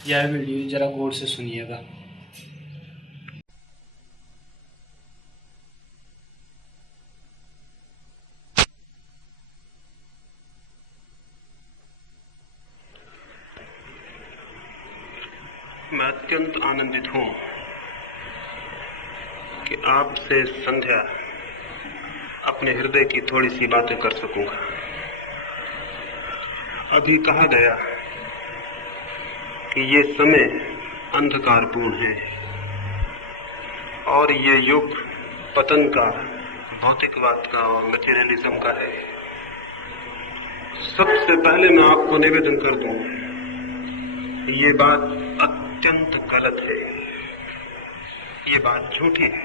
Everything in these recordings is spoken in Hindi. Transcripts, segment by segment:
यह वीडियो जरा गौर से सुनिएगा। मैं अत्यंत आनंदित हूं कि आपसे संध्या अपने हृदय की थोड़ी सी बातें कर सकूंगा। अभी कहा गया कि ये समय अंधकारपूर्ण है और ये युग पतन का, भौतिकवाद का और मटेरियलिज्म का है। सबसे पहले मैं आपको निवेदन कर दूं, ये बात अत्यंत गलत है, ये बात झूठी है।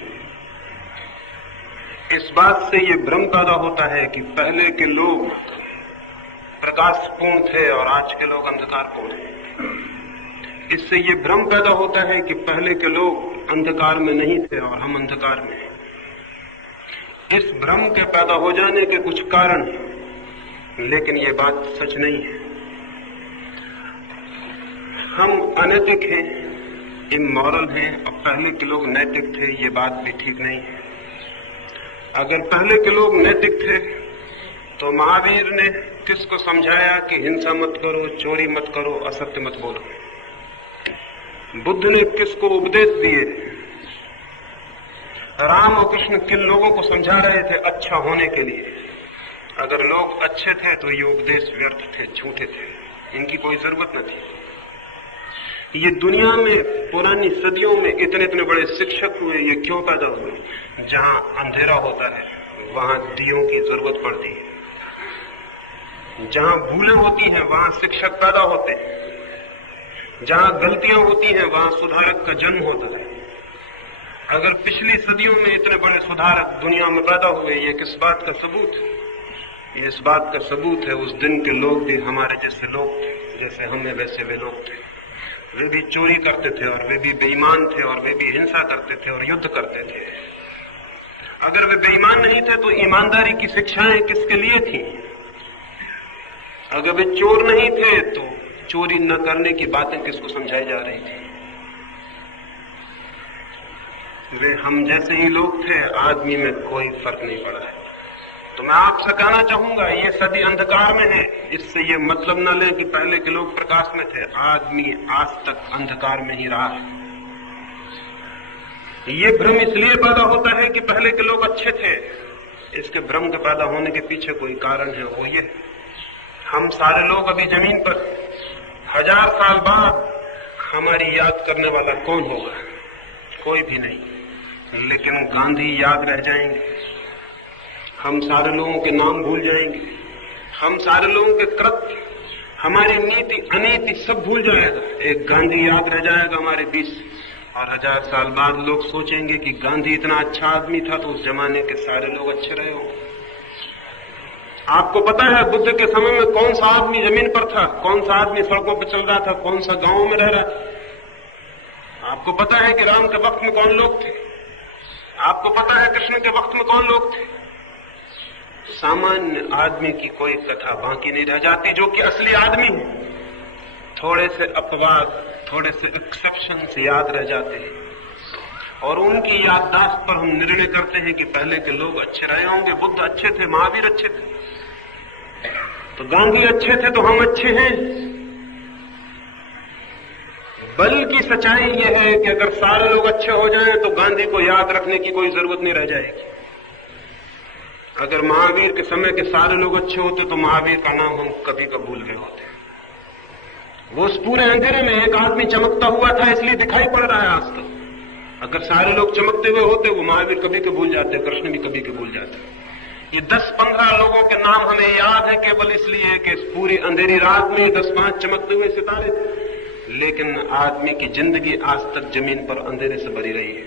इस बात से ये भ्रम पैदा होता है कि पहले के लोग प्रकाशपूर्ण थे और आज के लोग अंधकारपूर्ण हैं। इससे ये भ्रम पैदा होता है कि पहले के लोग अंधकार में नहीं थे और हम अंधकार में हैं। इस भ्रम के पैदा हो जाने के कुछ कारण हैं, लेकिन ये बात सच नहीं है। हम अनैतिक हैं, इमोरल हैं और पहले के लोग नैतिक थे, ये बात भी ठीक नहीं है। अगर पहले के लोग नैतिक थे तो महावीर ने किसको समझाया कि हिंसा मत करो, चोरी मत करो, असत्य मत बोलो? बुद्ध ने किसको उपदेश दिए? राम और कृष्ण किन लोगों को समझा रहे थे अच्छा होने के लिए? अगर लोग अच्छे थे तो ये उपदेश व्यर्थ थे, झूठे थे, इनकी कोई जरूरत न थी। ये दुनिया में पुरानी सदियों में इतने इतने बड़े शिक्षक हुए, ये क्यों पैदा हुए? जहां अंधेरा होता है वहां दियों की जरूरत पड़ती है। जहां भूलें होती हैं वहां शिक्षक पैदा होते हैं। जहां गलतियां होती हैं वहां सुधारक का जन्म होता है। अगर पिछली सदियों में इतने बड़े सुधारक दुनिया में पैदा हुए, ये किस बात का सबूत है? ये इस बात का सबूत है उस दिन के लोग भी हमारे जैसे लोग थे, जैसे हमें वैसे वे लोग थे। वे भी चोरी करते थे और वे भी बेईमान थे और वे भी हिंसा करते थे और युद्ध करते थे। अगर वे बेईमान नहीं थे तो ईमानदारी की शिक्षाएं किसके लिए थी? अगर वे चोर नहीं थे तो चोरी न करने की बातें किसको समझाई जा रही थी? वे हम जैसे ही लोग थे, आदमी में कोई फर्क नहीं पड़ा है। तो मैं आपसे कहना चाहूंगा, ये सदी अंधकार में है, इससे ये मतलब न लें कि पहले के लोग प्रकाश में थे। आदमी आज तक अंधकार में ही रहा है। ये भ्रम इसलिए पैदा होता है कि पहले के लोग अच्छे थे। इसके भ्रम के पैदा होने के पीछे कोई कारण है, वो ये, हम सारे लोग अभी जमीन पर 1000 साल बाद हमारी याद करने वाला कौन होगा? कोई भी नहीं। लेकिन गांधी याद रह जाएंगे, हम सारे लोगों के नाम भूल जाएंगे, हम सारे लोगों के कृत्य, हमारी नीति अनीति सब भूल जाएगा। एक गांधी याद रह जाएगा हमारे बीच, और 1000 साल बाद लोग सोचेंगे कि गांधी इतना अच्छा आदमी था तो उस जमाने के सारे लोग अच्छे रहे होंगे। आपको पता है बुद्ध के समय में कौन सा आदमी जमीन पर था, कौन सा आदमी सड़कों पर चल रहा था, कौन सा गांव में रह रहा था? आपको पता है कि राम के वक्त में कौन लोग थे? आपको पता है कृष्ण के वक्त में कौन लोग थे? सामान्य आदमी की कोई कथा बाकी नहीं रह जाती, जो कि असली आदमी है। थोड़े से अपवाद, थोड़े से एक्सेप्शन से याद रह जाते हैं और उनकी याददाश्त पर हम निर्णय करते हैं कि पहले के लोग अच्छे रहे होंगे। बुद्ध अच्छे थे, महावीर अच्छे थे, तो गांधी अच्छे थे तो हम अच्छे हैं। बल्कि सच्चाई यह है कि अगर सारे लोग अच्छे हो जाएं तो गांधी को याद रखने की कोई जरूरत नहीं रह जाएगी। अगर महावीर के समय के सारे लोग अच्छे होते तो महावीर का नाम हम कभी का भूल गए होते। वो उस पूरे अंधेरे में एक आदमी चमकता हुआ था, इसलिए दिखाई पड़ रहा है आज तक। अगर सारे लोग चमकते हुए होते, वो महावीर कभी के भूल जाते, कृष्ण भी कभी के भूल जाते। ये 10-15 लोगों के नाम हमें याद है केवल इसलिए कि इस पूरी अंधेरी रात में 10-5 चमकते हुए सितारे थे। लेकिन आदमी की जिंदगी आज तक जमीन पर अंधेरे से भरी रही है।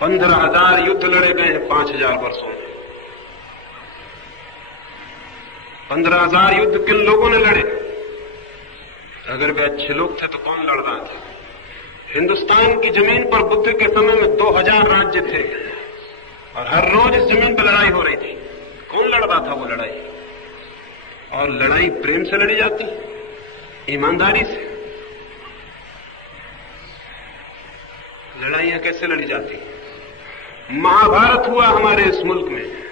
15,000 युद्ध लड़े गए हैं 5,000 वर्षों में। 15,000 युद्ध किन लोगों ने लड़े? अगर वे अच्छे लोग थे तो कौन लड़ रहा था? हिंदुस्तान की जमीन पर बुद्ध के समय में 2000 राज्य थे और हर रोज इस जमीन पर लड़ाई हो रही थी। कौन लड़ रहा था वो लड़ाई? और लड़ाई प्रेम से लड़ी जाती, ईमानदारी से। लड़ाइयां कैसे लड़ी जाती? महाभारत हुआ हमारे इस मुल्क में।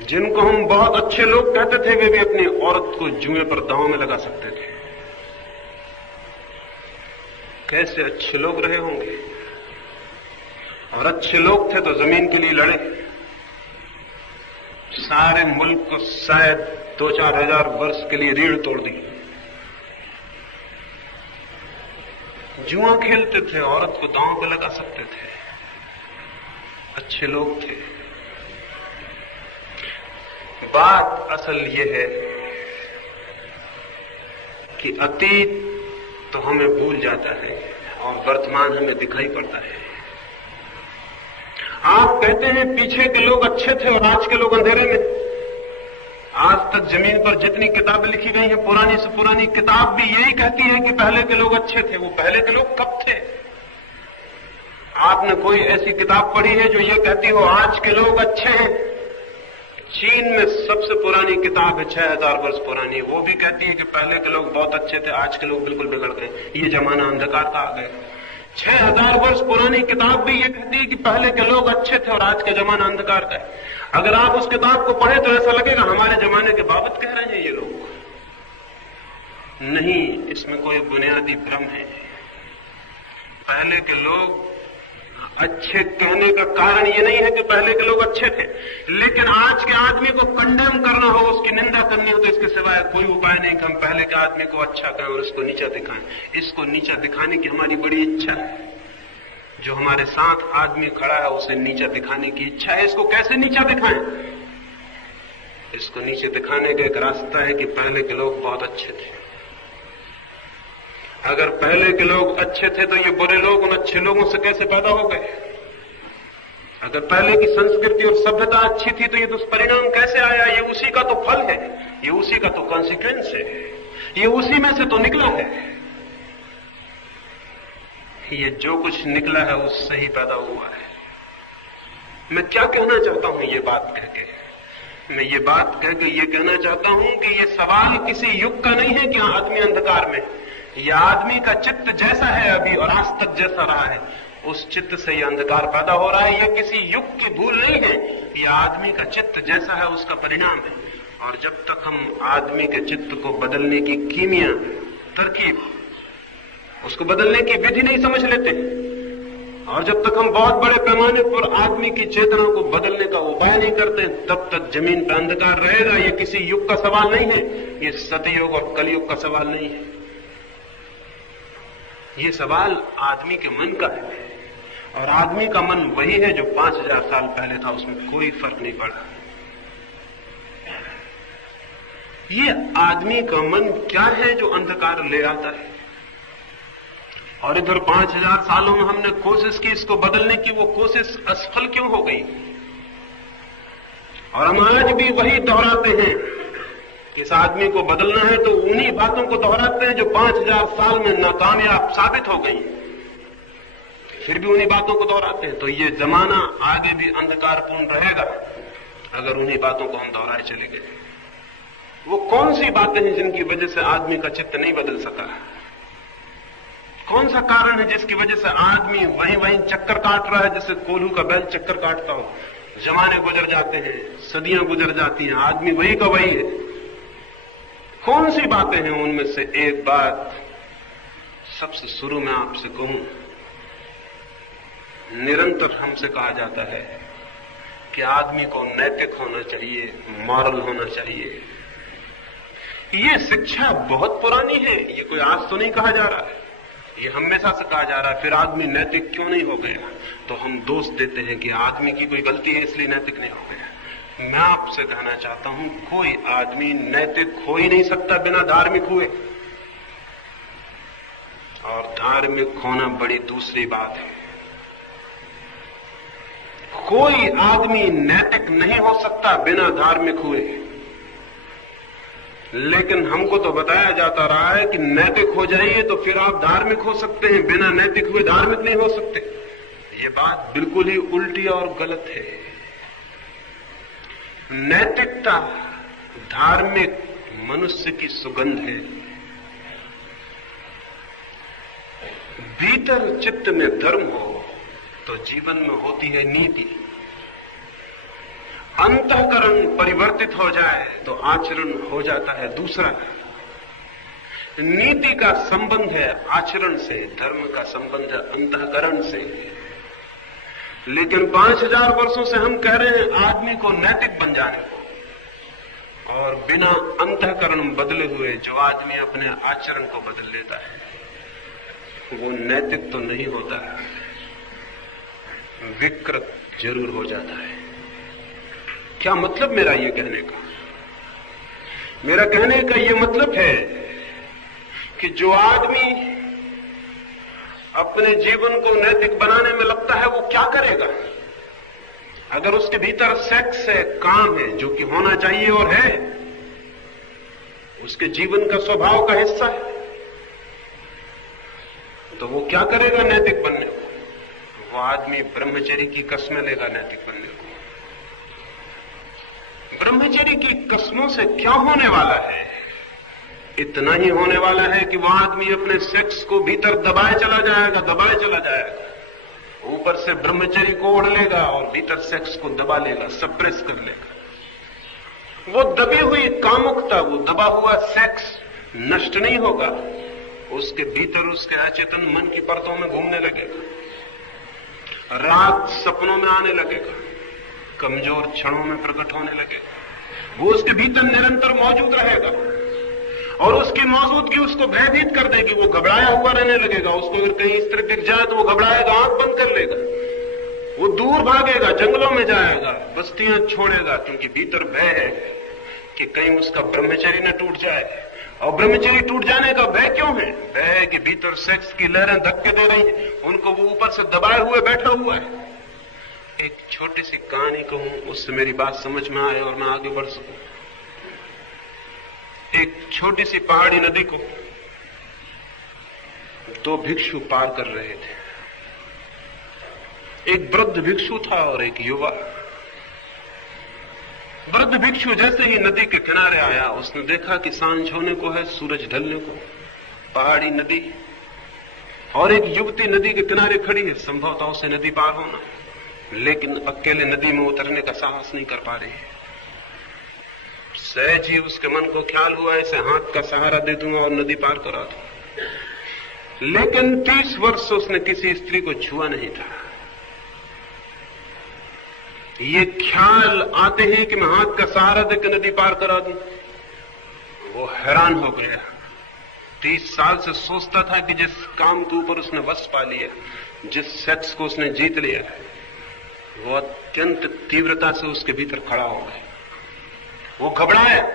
जिनको हम बहुत अच्छे लोग कहते थे, वे भी अपनी औरत को जुए पर दांव में लगा सकते थे। कैसे अच्छे लोग रहे होंगे। और अच्छे लोग थे तो जमीन के लिए लड़े। सारे मुल्क को शायद 2-4 हजार वर्ष के लिए रीढ़ तोड़ दी। जुआ खेलते थे, औरत को दांव पे लगा सकते थे। अच्छे लोग थे। बात असल ये है कि अतीत तो हमें भूल जाता है और वर्तमान हमें दिखाई पड़ता है। आप कहते हैं पीछे के लोग अच्छे थे और आज के लोग अंधेरे में। आज तक जमीन पर जितनी किताबें लिखी गई हैं, पुरानी से पुरानी किताब भी यही कहती है कि पहले के लोग अच्छे थे। वो पहले के लोग कब थे? आपने कोई ऐसी किताब पढ़ी है जो ये कहती हो आज के लोग अच्छे हैं? चीन में सबसे पुरानी किताब है, 6000 वर्ष पुरानी। वो भी कहती है कि पहले के लोग बहुत अच्छे थे, आज के लोग बिल्कुल बिगड़ गए, ये जमाना अंधकार का आ गया। 6000 वर्ष पुरानी किताब भी ये कहती है कि पहले के लोग अच्छे थे और आज का जमाना अंधकार का है। अगर आप उस किताब को पढ़े तो ऐसा लगेगा हमारे जमाने के बाबत कह रहे हैं ये लोग। नहीं, इसमें कोई बुनियादी भ्रम है। पहले के लोग अच्छे कहने का कारण ये नहीं है कि पहले के लोग अच्छे थे, लेकिन आज के आदमी को कंडेम करना हो, उसकी निंदा करनी हो, तो इसके सिवाय कोई उपाय नहीं कि हम पहले के आदमी को अच्छा कहें और इसको नीचा दिखाएं। इसको नीचा दिखाने की हमारी बड़ी इच्छा है। जो हमारे साथ आदमी खड़ा है उसे नीचा दिखाने की इच्छा है। इसको कैसे नीचा दिखाएं? इसको नीचे दिखाने का एक रास्ता है कि पहले के लोग बहुत अच्छे थे। अगर पहले के लोग अच्छे थे तो ये बुरे लोग उन अच्छे लोगों से कैसे पैदा हो गए? अगर पहले की संस्कृति और सभ्यता अच्छी थी तो ये दुष्परिणाम कैसे आया? ये उसी का तो फल है, ये उसी का तो कॉन्सिक्वेंस है, ये उसी में से तो निकला है। ये जो कुछ निकला है उससे ही पैदा हुआ है। मैं क्या कहना चाहता हूं ये बात कहके? मैं ये बात कहके ये कहना चाहता हूं कि ये सवाल किसी युग का नहीं है कि आदमी अंधकार में। यह आदमी का चित्त जैसा है अभी और आज तक जैसा रहा है, उस चित्त से यह अंधकार पैदा हो रहा है। यह किसी युग की भूल नहीं है, यह आदमी का चित्त जैसा है उसका परिणाम है। और जब तक हम आदमी के चित्त को बदलने की कीमिया, तरकीब, उसको बदलने की विधि नहीं समझ लेते, और जब तक हम बहुत बड़े पैमाने पर आदमी की चेतना को बदलने का उपाय नहीं करते, तब तक जमीन पर अंधकार रहेगा। यह किसी युग का सवाल नहीं है, यह सतयुग और कलयुग का सवाल नहीं है। ये सवाल आदमी के मन का है, और आदमी का मन वही है जो 5000 साल पहले था, उसमें कोई फर्क नहीं पड़ा। ये आदमी का मन क्या है जो अंधकार ले आता है? और इधर 5000 सालों में हमने कोशिश की इसको बदलने की, वो कोशिश असफल क्यों हो गई? और हम आज भी वही दोहराते हैं कि इस आदमी को बदलना है, तो उन्हीं बातों को दोहराते हैं जो 5000 साल में नाकामयाब साबित हो गई, फिर भी उन्हीं बातों को दोहराते हैं। तो ये जमाना आगे भी अंधकारपूर्ण रहेगा अगर उन्हीं बातों को हम दोहराए चले गए। वो कौन सी बातें हैं जिनकी वजह से आदमी का चित्त नहीं बदल सका? कौन सा कारण है जिसकी वजह से आदमी वहीं वहीं चक्कर काट रहा है, जैसे कोल्हू का बैल चक्कर काटता हो? जमाने गुजर जाते हैं, सदियां गुजर जाती हैं, आदमी वही का वही है। कौन सी बातें हैं? उनमें से एक बात सबसे शुरू में आपसे कहूं, निरंतर हमसे कहा जाता है कि आदमी को नैतिक होना चाहिए, मॉरल होना चाहिए। ये शिक्षा बहुत पुरानी है, ये कोई आज तो नहीं कहा जा रहा है, ये हमेशा से कहा जा रहा है। फिर आदमी नैतिक क्यों नहीं हो गया? तो हम दोष देते हैं कि आदमी की कोई गलती है इसलिए नैतिक नहीं हो गया। मैं आपसे कहना चाहता हूं, कोई आदमी नैतिक हो ही नहीं सकता बिना धार्मिक हुए, और धार्मिक होना बड़ी दूसरी बात है। कोई आदमी नैतिक नहीं हो सकता बिना धार्मिक हुए, लेकिन हमको तो बताया जाता रहा है कि नैतिक हो जाइए तो फिर आप धार्मिक हो सकते हैं, बिना नैतिक हुए धार्मिक नहीं हो सकते। ये बात बिल्कुल ही उल्टी और गलत है। नैतिकता, धार्मिक मनुष्य की सुगंध है। भीतर चित्त में धर्म हो तो जीवन में होती है नीति। अंतःकरण परिवर्तित हो जाए तो आचरण हो जाता है दूसरा। नीति का संबंध है आचरण से, धर्म का संबंध है अंतःकरण से। लेकिन 5000 वर्षों से हम कह रहे हैं आदमी को नैतिक बन जाने को, और बिना अंतःकरण बदले हुए जो आदमी अपने आचरण को बदल लेता है वो नैतिक तो नहीं होता, विकृत जरूर हो जाता है। क्या मतलब मेरा ये कहने का? मेरा कहने का ये मतलब है कि जो आदमी अपने जीवन को नैतिक बनाने में लगता है वो क्या करेगा? अगर उसके भीतर सेक्स है, काम है, जो कि होना चाहिए और है, उसके जीवन का स्वभाव का हिस्सा है, तो वो क्या करेगा नैतिक बनने को? वो आदमी ब्रह्मचर्य की कस्में लेगा नैतिक बनने को। ब्रह्मचर्य की कस्मों से क्या होने वाला है? इतना ही होने वाला है कि वह आदमी अपने सेक्स को भीतर दबाए चला जाएगा। ऊपर से ब्रह्मचर्य को ओढ़ लेगा और भीतर सेक्स को दबा लेगा, सप्रेस कर लेगा। वो दबी हुई कामुकता, वो दबा हुआ सेक्स नष्ट नहीं होगा, उसके भीतर उसके अचेतन मन की परतों में घूमने लगेगा, रात सपनों में आने लगेगा, कमजोर क्षणों में प्रकट होने लगेगा। वो उसके भीतर निरंतर मौजूद रहेगा और उसकी मौजूदगी उसको भयभीत कर देगी। वो घबराया हुआ रहने लगेगा। उसको अगर कहीं इस तरह दिख जाए तो वो घबराएगा, आंख बंद कर लेगा, वो दूर भागेगा, जंगलों में जाएगा, बस्तियां छोड़ेगा, क्योंकि भीतर भय है कि कहीं उसका ब्रह्मचर्य न टूट जाए। और ब्रह्मचर्य टूट जाने का भय क्यों है? भय है कि भीतर सेक्स की लहरें धक्के दे रही हैं, उनको वो ऊपर से दबाए हुए बैठा हुआ है। एक छोटी सी कहानी कहूं, उससे मेरी बात समझ में आए और मैं आगे बढ़ सकूं। एक छोटी सी पहाड़ी नदी को दो भिक्षु पार कर रहे थे। एक वृद्ध भिक्षु था और एक युवा। वृद्ध भिक्षु जैसे ही नदी के किनारे आया, उसने देखा कि सांझ होने को है, सूरज ढलने को, पहाड़ी नदी, और एक युवती नदी के किनारे खड़ी है, संभवतः उसे नदी पार होना, लेकिन अकेले नदी में उतरने का साहस नहीं कर पा रही है। सहज ही उसके मन को ख्याल हुआ ऐसे हाथ का सहारा दे दूंगा और नदी पार करा दूं। लेकिन 30 वर्ष उसने किसी स्त्री को छुआ नहीं था। ये ख्याल आते हैं कि मैं हाथ का सहारा देकर नदी पार करा दूं, वो हैरान हो गया। 30 साल से सोचता था कि जिस काम के ऊपर उसने वश पा लिया, जिस सेक्स को उसने जीत लिया है, वो अत्यंत तीव्रता से उसके भीतर खड़ा हो गया। वो घबराया,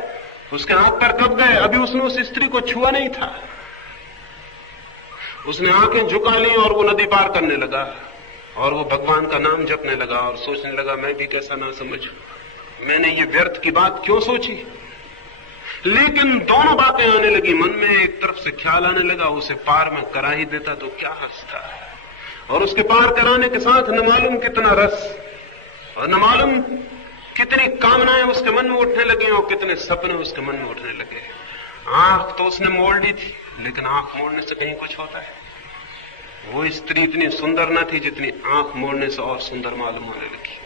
उसके हाथ पैर कब गए। अभी उसने उस स्त्री को छुआ नहीं था। उसने आंखें झुका ली और वो नदी पार करने लगा और वो भगवान का नाम जपने लगा और सोचने लगा, मैं भी कैसा ना समझूं, मैंने ये व्यर्थ की बात क्यों सोची। लेकिन दोनों बातें आने लगी मन में। एक तरफ से ख्याल आने लगा, उसे पार में करा ही देता तो क्या हंसता है, और उसके पार कराने के साथ न मालूम कितना रस और न मालूम कितनी कामनाएं उसके मन में उठने लगी और कितने सपने उसके मन में उठने लगे। आंख तो उसने मोड़ ली थी, लेकिन आंख मोड़ने से कहीं कुछ होता है। वो स्त्री इतनी सुंदर न थी जितनी आंख मोड़ने से और सुंदर मालूम होने लगी।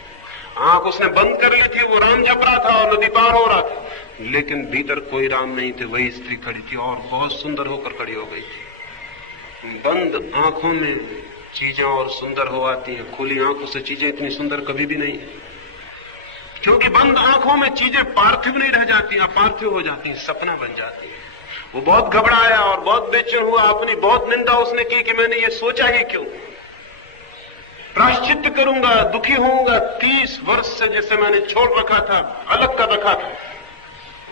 आंख उसने बंद कर ली थी, वो राम जप रहा था और नदी पार हो रहा था, लेकिन भीतर कोई राम नहीं थे। वही स्त्री खड़ी थी और बहुत सुंदर होकर खड़ी हो गई थी। बंद आंखों में चीजें और सुंदर हो आती हैं, खुली आंखों से चीजें इतनी सुंदर कभी भी नहीं है, क्योंकि बंद आंखों में चीजें पार्थिव नहीं रह जाती, अपार्थिव हो जाती हैं, सपना बन जाती है। वो बहुत घबराया और बहुत बेचैन हुआ। अपनी बहुत निंदा उसने की कि मैंने ये सोचा ही क्यों, प्रायश्चित करूंगा, दुखी होऊंगा। 30 वर्ष से जिसे मैंने छोड़ रखा था, अलग कर रखा था,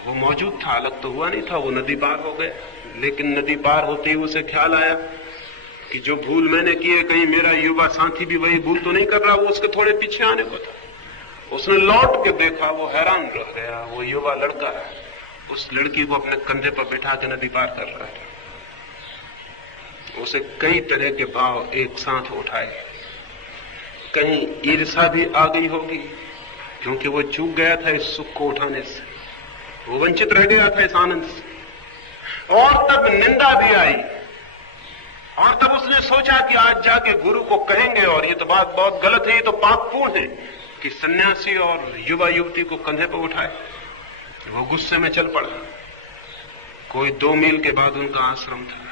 वो मौजूद था, अलग तो हुआ नहीं था। वो नदी पार हो गया, लेकिन नदी पार होते ही उसे ख्याल आया कि जो भूल मैंने की है, कहीं मेरा युवा साथी भी वही भूल तो नहीं कर रहा। वो उसके थोड़े पीछे आने को था। उसने लौट के देखा, वो हैरान रह गया। वो युवा लड़का उस लड़की को अपने कंधे पर बिठा के नदी पार कर रहा था। उसे कई तरह के भाव एक साथ उठाए। कहीं ईर्ष्या भी आ गई होगी, क्योंकि वो चूक गया था इस सुख को उठाने से। वो वंचित रह गया था इस आनंद से। और तब निंदा भी आई, और तब उसने सोचा कि आज जाके गुरु को कहेंगे, और ये तो बात बहुत गलत है, ये तो पापपूर्ण है कि सन्यासी और युवा युवती को कंधे पर उठाए। वो गुस्से में चल पड़ा। कोई 2 मील के बाद उनका आश्रम था।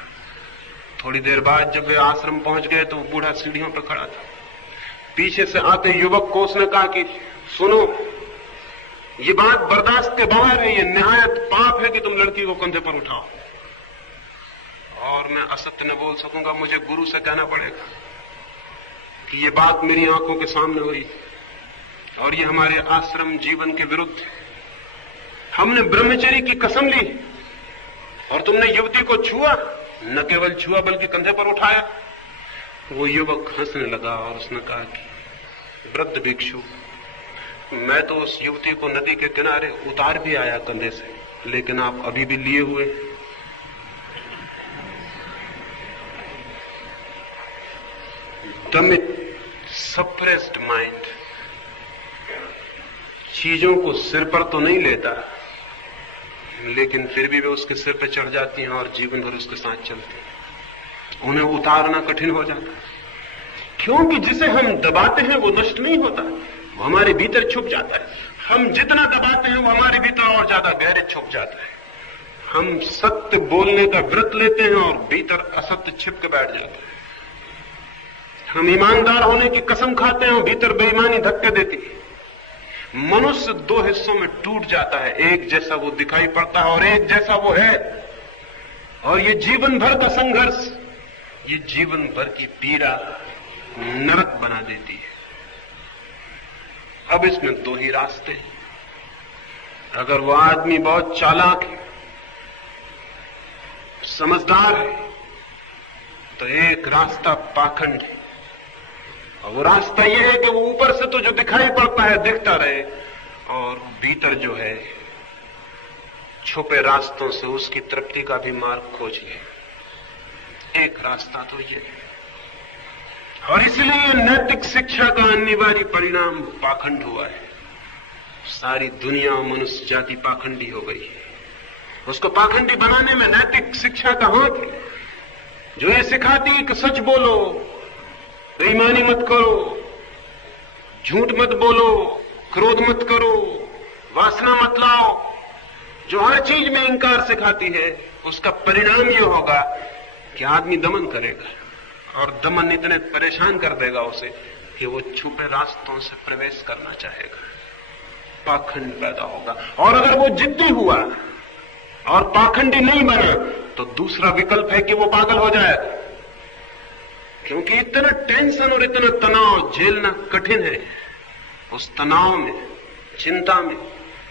थोड़ी देर बाद जब वे आश्रम पहुंच गए तो वो बूढ़ा सीढ़ियों पर खड़ा था। पीछे से आते युवक को उसने कहा कि सुनो, ये बात बर्दाश्त के बाहर है, ये निहायत पाप है कि तुम लड़की को कंधे पर उठाओ। और मैं असत्य न बोल सकूंगा, मुझे गुरु से कहना पड़ेगा कि ये बात मेरी आंखों के सामने हुई और ये हमारे आश्रम जीवन के विरुद्ध है। हमने ब्रह्मचर्य की कसम ली और तुमने युवती को छुआ, न केवल छुआ बल्कि कंधे पर उठाया। वो युवक हंसने लगा और उसने कहा कि वृद्ध भिक्षु, मैं तो उस युवती को नदी के किनारे उतार भी आया कंधे से, लेकिन आप अभी भी लिए हुए। सप्रेस्ड माइंड चीजों को सिर पर तो नहीं लेता, लेकिन फिर भी वे उसके सिर पर चढ़ जाती हैं और जीवन भर उसके साथ चलती हैं। उन्हें उतारना कठिन हो जाता है, क्योंकि जिसे हम दबाते हैं वो नष्ट नहीं होता, वो हमारे भीतर छुप जाता है। हम जितना दबाते हैं वो हमारे भीतर और ज्यादा गहरे छुप जाता है। हम सत्य बोलने का व्रत लेते हैं और भीतर असत्य छिप के बैठ जाता है। हम ईमानदार होने की कसम खाते हैं और भीतर बेईमानी धक्के देती है। मनुष्य 2 हिस्सों में टूट जाता है, एक जैसा वो दिखाई पड़ता है और एक जैसा वो है। और ये जीवन भर का संघर्ष, ये जीवन भर की पीड़ा नरक बना देती है। अब इसमें 2 ही रास्ते हैं। अगर वो आदमी बहुत चालाक है, समझदार है, तो एक रास्ता पाखंड है, और वो रास्ता यह है कि वो ऊपर से तो जो दिखाई पड़ता है दिखता रहे, और भीतर जो है छुपे रास्तों से उसकी तृप्ति का भी मार्ग खोज ले। एक रास्ता तो ये है, और इसलिए नैतिक शिक्षा का अनिवार्य परिणाम पाखंड हुआ है। सारी दुनिया मनुष्य जाति पाखंडी हो गई है। उसको पाखंडी बनाने में नैतिक शिक्षा का हाथ है, जो ये सिखाती है कि सच बोलो, बेईमानी मत करो, झूठ मत बोलो, क्रोध मत करो, वासना मत लाओ। जो हर चीज में इंकार सिखाती है, उसका परिणाम यह होगा कि आदमी दमन करेगा, और दमन इतने परेशान कर देगा उसे कि वो छुपे रास्तों से प्रवेश करना चाहेगा। पाखंड पैदा होगा, और अगर वो जिद्दी हुआ और पाखंडी नहीं बना तो दूसरा विकल्प है कि वो पागल हो जाएगा, क्योंकि इतना टेंशन और इतना तनाव झेलना कठिन है। उस तनाव में, चिंता में,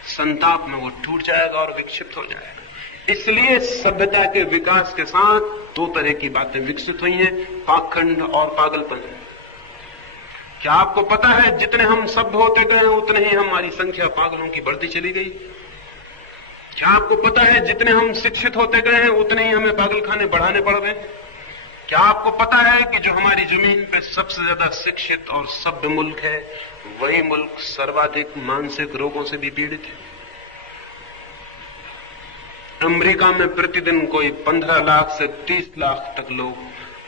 संताप में वो टूट जाएगा और विक्षिप्त हो जाएगा। इसलिए सभ्यता के विकास के साथ 2 तरह की बातें विकसित हुई हैं, पाखंड और पागलपन। क्या आपको पता है जितने हम सभ्य होते गए उतने ही हमारी संख्या पागलों की बढ़ती चली गई? क्या आपको पता है जितने हम शिक्षित होते गए हैं उतने ही हमें पागलखाने बढ़ाने पड़ गए? क्या आपको पता है कि जो हमारी जमीन पे सबसे ज्यादा शिक्षित और सभ्य मुल्क है, वही मुल्क सर्वाधिक मानसिक रोगों से भी पीड़ित है? अमेरिका में प्रतिदिन कोई 15 लाख से 30 लाख तक लोग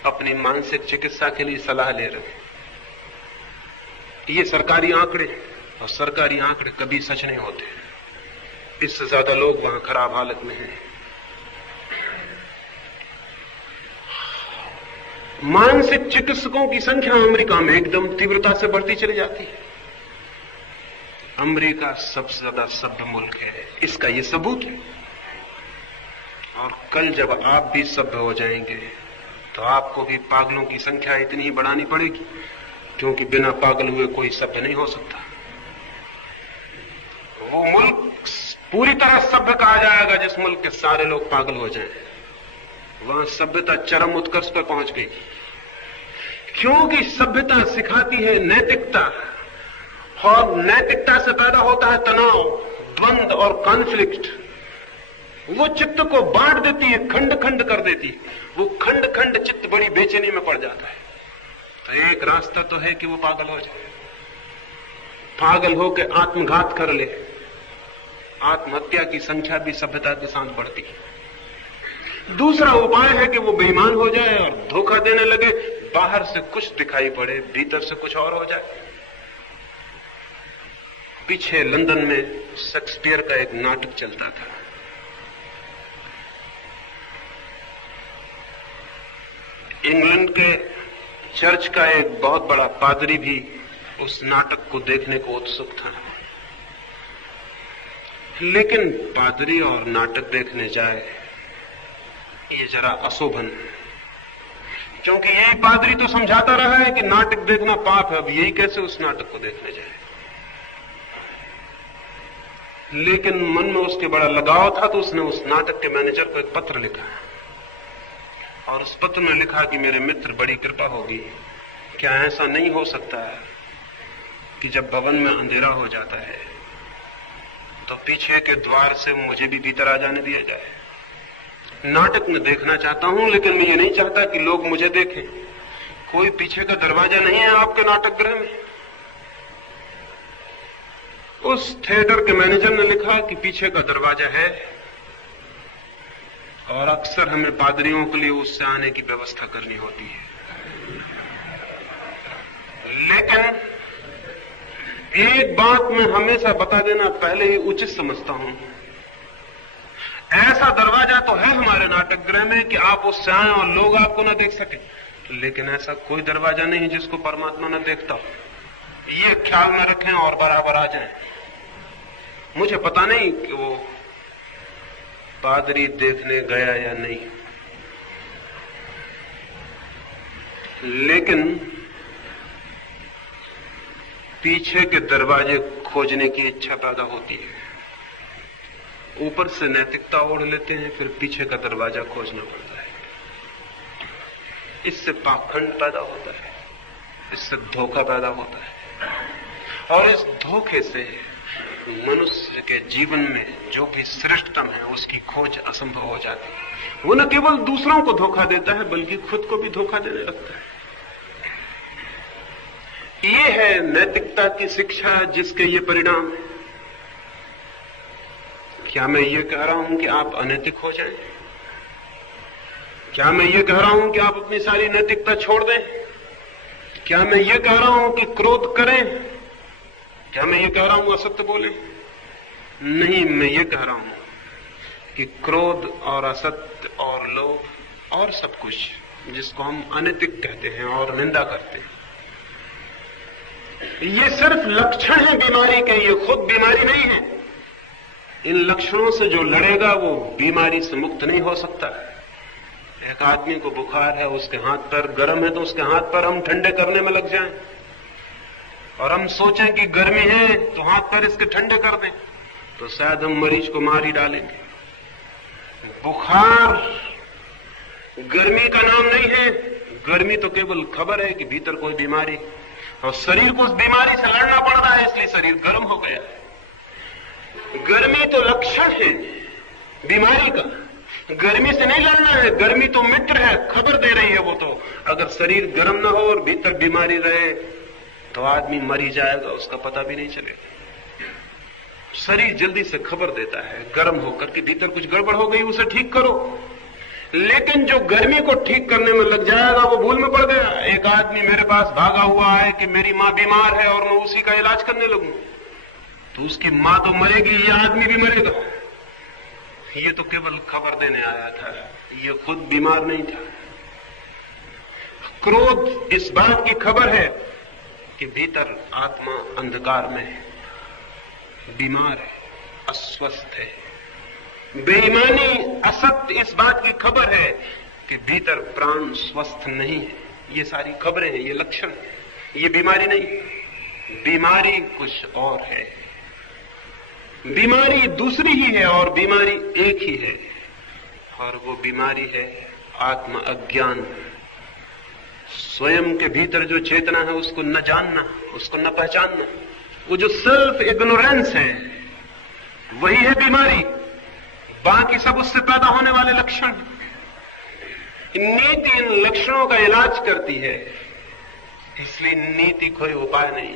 अपनी मानसिक चिकित्सा के लिए सलाह ले रहे हैं। ये सरकारी आंकड़े, और सरकारी आंकड़े कभी सच नहीं होते। इससे ज्यादा लोग वहां खराब हालत में हैं। मानसिक चिकित्सकों की संख्या अमेरिका में एकदम तीव्रता से बढ़ती चली जाती है। अमेरिका सबसे ज्यादा सभ्य मुल्क है, इसका ये सबूत है। और कल जब आप भी सभ्य हो जाएंगे तो आपको भी पागलों की संख्या इतनी ही बढ़ानी पड़ेगी, क्योंकि बिना पागल हुए कोई सभ्य नहीं हो सकता। वो मुल्क पूरी तरह सभ्य कहा जाएगा जिस मुल्क के सारे लोग पागल हो जाएं। वहां सभ्यता चरम उत्कर्ष पर पहुंच गई, क्योंकि सभ्यता सिखाती है नैतिकता, और नैतिकता से पैदा होता है तनाव, द्वंद और कॉन्फ्लिक्ट। वो चित्त को बांट देती है, खंड खंड कर देती है। वो खंड खंड चित्त बड़ी बेचैनी में पड़ जाता है। तो एक रास्ता तो है कि वो पागल हो जाए, पागल होकर आत्मघात कर ले, आत्महत्या की संख्या भी सभ्यता के साथ बढ़ती है। दूसरा उपाय है कि वो बेईमान हो जाए और धोखा देने लगे, बाहर से कुछ दिखाई पड़े, भीतर से कुछ और हो जाए। पीछे लंदन में शेक्सपियर का एक नाटक चलता था। इंग्लैंड के चर्च का एक बहुत बड़ा पादरी भी उस नाटक को देखने को उत्सुक था, लेकिन पादरी और नाटक देखने जाए ये जरा अशोभन, क्योंकि यही पादरी तो समझाता रहा है कि नाटक देखना पाप है, अब यही कैसे उस नाटक को देखने जाए। लेकिन मन में उसके बड़ा लगाव था, तो उसने उस नाटक के मैनेजर को एक पत्र लिखा, और उस पत्र में लिखा कि मेरे मित्र, बड़ी कृपा होगी, क्या ऐसा नहीं हो सकता है कि जब भवन में अंधेरा हो जाता है तो पीछे के द्वार से मुझे भी भीतर आ जाने दिया जाए। नाटक में देखना चाहता हूं, लेकिन मैं ये नहीं चाहता कि लोग मुझे देखें। कोई पीछे का दरवाजा नहीं है आपके नाटक गृह में? उस थिएटर के मैनेजर ने लिखा कि पीछे का दरवाजा है, और अक्सर हमें पादरियों के लिए उससे आने की व्यवस्था करनी होती है। लेकिन एक बात मैं हमेशा बता देना पहले ही उचित समझता हूं, ऐसा दरवाजा तो है हमारे नाटक गृह में कि आप उससे आए और लोग आपको न देख सके, लेकिन ऐसा कोई दरवाजा नहीं जिसको परमात्मा न देखता हो। ये ख्याल में रखें और बराबर आ जाएं। मुझे पता नहीं कि वो पादरी देखने गया या नहीं, लेकिन पीछे के दरवाजे खोजने की इच्छा पैदा होती है। ऊपर से नैतिकता ओढ़ लेते हैं, फिर पीछे का दरवाजा खोजना पड़ता है। इससे पाखंड पैदा होता है, इससे धोखा पैदा होता है, और इस धोखे से मनुष्य के जीवन में जो भी श्रेष्ठतम है उसकी खोज असंभव हो जाती है। वो न केवल दूसरों को धोखा देता है, बल्कि खुद को भी धोखा देने लगता है। ये है नैतिकता की शिक्षा, जिसके ये परिणाम है। क्या मैं ये कह रहा हूं कि आप अनैतिक हो जाएं? क्या मैं ये कह रहा हूं कि आप अपनी सारी नैतिकता छोड़ दें? क्या मैं ये कह रहा हूं कि क्रोध करें? क्या मैं ये कह रहा हूं असत्य बोलें? नहीं, मैं ये कह रहा हूं कि क्रोध और असत्य और लोभ और सब कुछ जिसको हम अनैतिक कहते हैं और निंदा करते हैं, ये सिर्फ लक्षण है बीमारी के, ये खुद बीमारी नहीं है। इन लक्षणों से जो लड़ेगा वो बीमारी से मुक्त नहीं हो सकता। एक आदमी को बुखार है, उसके हाथ पैर गर्म है, तो उसके हाथ पैर हम ठंडे करने में लग जाएं, और हम सोचें कि गर्मी है तो हाथ पैर इसके ठंडे कर दें, तो शायद हम मरीज को मार ही डालेंगे। बुखार गर्मी का नाम नहीं है, गर्मी तो केवल खबर है कि भीतर कोई बीमारी, और शरीर को उस बीमारी से लड़ना पड़ रहा है, इसलिए शरीर गर्म हो गया। गर्मी तो लक्षण है बीमारी का, गर्मी से नहीं लड़ना है। गर्मी तो मित्र है, खबर दे रही है वो तो। अगर शरीर गर्म ना हो और भीतर बीमारी रहे तो आदमी मर ही जाएगा, उसका पता भी नहीं चलेगा। शरीर जल्दी से खबर देता है गर्म होकर कि भीतर कुछ गड़बड़ हो गई, उसे ठीक करो। लेकिन जो गर्मी को ठीक करने में लग जाएगा वो भूल में पड़ गया। एक आदमी मेरे पास भागा हुआ है कि मेरी मां बीमार है और मैं उसी का इलाज करने लगूं, तो उसकी मां तो मरेगी, ये आदमी भी मरेगा। ये तो केवल खबर देने आया था, ये खुद बीमार नहीं था। क्रोध इस बात की खबर है कि भीतर आत्मा अंधकार में है, बीमार है, अस्वस्थ है। बेईमानी, असत्य इस बात की खबर है कि भीतर प्राण स्वस्थ नहीं है। ये सारी खबरें हैं, ये लक्षण है, ये बीमारी नहीं। बीमारी कुछ और है, बीमारी दूसरी ही है और बीमारी एक ही है, और वो बीमारी है आत्म अज्ञान। स्वयं के भीतर जो चेतना है उसको न जानना, उसको न पहचानना, वो जो सेल्फ इग्नोरेंस है, वही है बीमारी। बाकी सब उससे पैदा होने वाले लक्षण। नीति इन लक्षणों का इलाज करती है, इसलिए नीति कोई उपाय नहीं।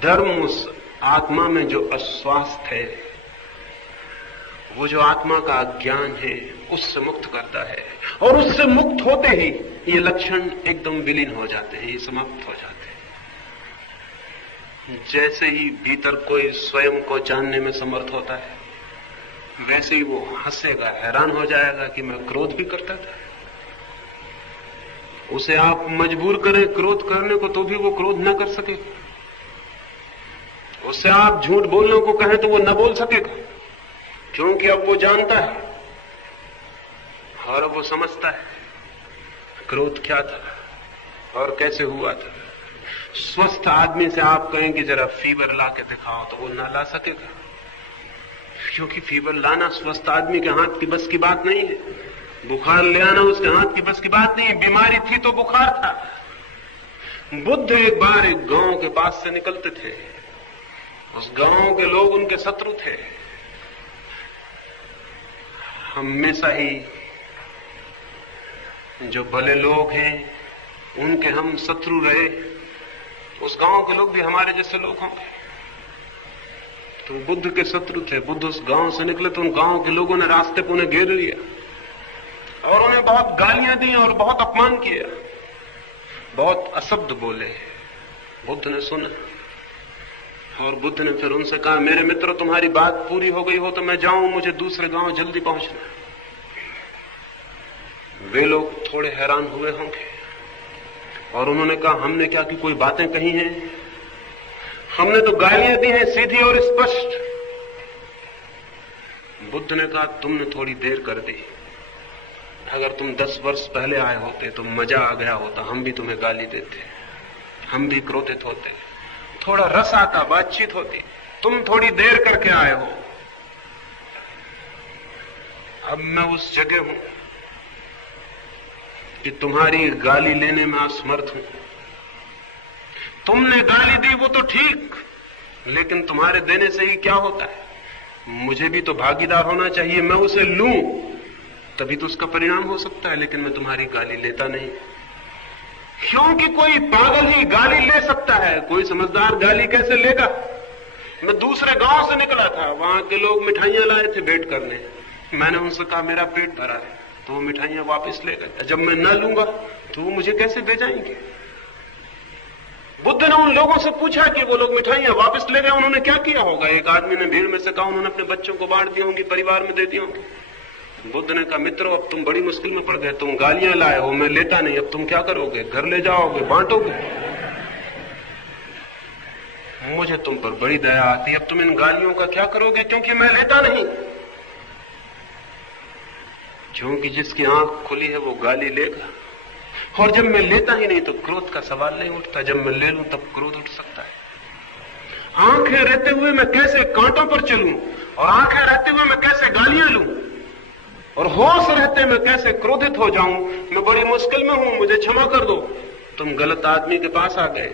धर्म उस आत्मा में जो अस्वास्थ्य है, वो जो आत्मा का अज्ञान है, उससे मुक्त करता है। और उससे मुक्त होते ही ये लक्षण एकदम विलीन हो जाते हैं, ये समाप्त हो जाते हैं। जैसे ही भीतर कोई स्वयं को जानने में समर्थ होता है, वैसे ही वो हंसेगा, हैरान हो जाएगा कि मैं क्रोध भी करता था। उसे आप मजबूर करें क्रोध करने को तो भी वो क्रोध न कर सकेगा। उससे आप झूठ बोलने को कहें तो वो न बोल सकेगा, क्योंकि अब वो जानता है और अब वो समझता है क्रोध क्या था और कैसे हुआ था। स्वस्थ आदमी से आप कहें कि जरा फीवर ला के दिखाओ तो वो ना ला सकेगा, क्योंकि फीवर लाना स्वस्थ आदमी के हाथ की बस की बात नहीं है। बुखार ले आना उसके हाथ की बस की बात नहीं है। बीमारी थी तो बुखार था। बुद्ध एक बार एक गांव के पास से निकलते थे। उस गांव के लोग उनके शत्रु थे। हमेशा ही जो भले लोग हैं उनके हम शत्रु रहे। उस गांव के लोग भी हमारे जैसे लोग होंगे। तो बुद्ध के शत्रु थे। बुद्ध उस गांव से निकले तो उन गांव के लोगों ने रास्ते पर उन्हें घेर लिया और उन्हें बहुत गालियां दी और बहुत अपमान किया, बहुत अशब्द बोले। बुद्ध ने सुना और बुद्ध ने फिर उनसे कहा, मेरे मित्रों, तुम्हारी बात पूरी हो गई हो तो मैं जाऊं, मुझे दूसरे गांव जल्दी पहुंचना। वे लोग थोड़े हैरान हुए होंगे और उन्होंने कहा, हमने क्या की कोई बातें कही हैं? हमने तो गालियां दी हैं सीधी और स्पष्ट। बुद्ध ने कहा, तुमने थोड़ी देर कर दी। अगर तुम 10 वर्ष पहले आए होते तो मजा आ गया होता, हम भी तुम्हें गाली देते, हम भी क्रोधित होते, थोड़ा रस आता, बातचीत होती। तुम थोड़ी देर करके आए हो। अब मैं उस जगह हूं कि तुम्हारी गाली लेने में असमर्थ हूं। तुमने गाली दी वो तो ठीक, लेकिन तुम्हारे देने से ही क्या होता है? मुझे भी तो भागीदार होना चाहिए। मैं उसे लूं तभी तो उसका परिणाम हो सकता है, लेकिन मैं तुम्हारी गाली लेता नहीं, क्योंकि कोई पागल ही गाली ले सकता है, कोई समझदार गाली कैसे लेगा? मैं दूसरे गांव से निकला था, वहां के लोग मिठाइयां लाए थे भेंट करने। मैंने उनसे कहा, मेरा पेट भरा है, तो वो मिठाइयां वापस ले गए। जब मैं न लूंगा तो वो मुझे कैसे भेजाएंगे? बुद्ध ने उन लोगों से पूछा कि वो लोग मिठाइयां वापस ले गए, उन्होंने क्या किया होगा? एक आदमी ने भीड़ में से कहा, उन्होंने अपने बच्चों को बांट दी होंगी, परिवार में दे दी होंगी। बुद्ध ने कहा, मित्रों, अब तुम बड़ी मुश्किल में पड़ गए। तुम गालियां लाए हो, मैं लेता नहीं, अब तुम क्या करोगे? घर ले जाओगे, बांटोगे? मुझे तुम पर बड़ी दया आती, अब तुम इन गालियों का क्या करोगे? क्योंकि मैं लेता नहीं। क्योंकि जिसकी आंख खुली है वो गाली लेगा, और जब मैं लेता ही नहीं तो क्रोध का सवाल नहीं उठता। जब मैं ले लूं तब क्रोध उठ सकता है। आंखें रहते हुए मैं कैसे कांटों पर चलूं, और आंखें रहते हुए मैं कैसे गालियां लूं, और होश रहते मैं कैसे क्रोधित हो जाऊं? मैं बड़ी मुश्किल में हूं, मुझे क्षमा कर दो। तुम गलत आदमी के पास आ गए।